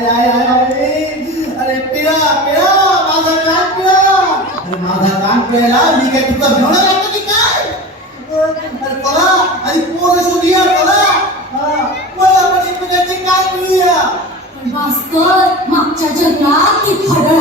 अरे पिळा पिळा माझा कान पिळा. अरे माझा कान पिळायला मी काय तुझा घेऊन लागतो की काय? अरे चला आणि पोरं शोधूया चला. मला पण एकमेकांचे कान पिळूया. पण भास्कर मागच्या जन्मात ती फडळ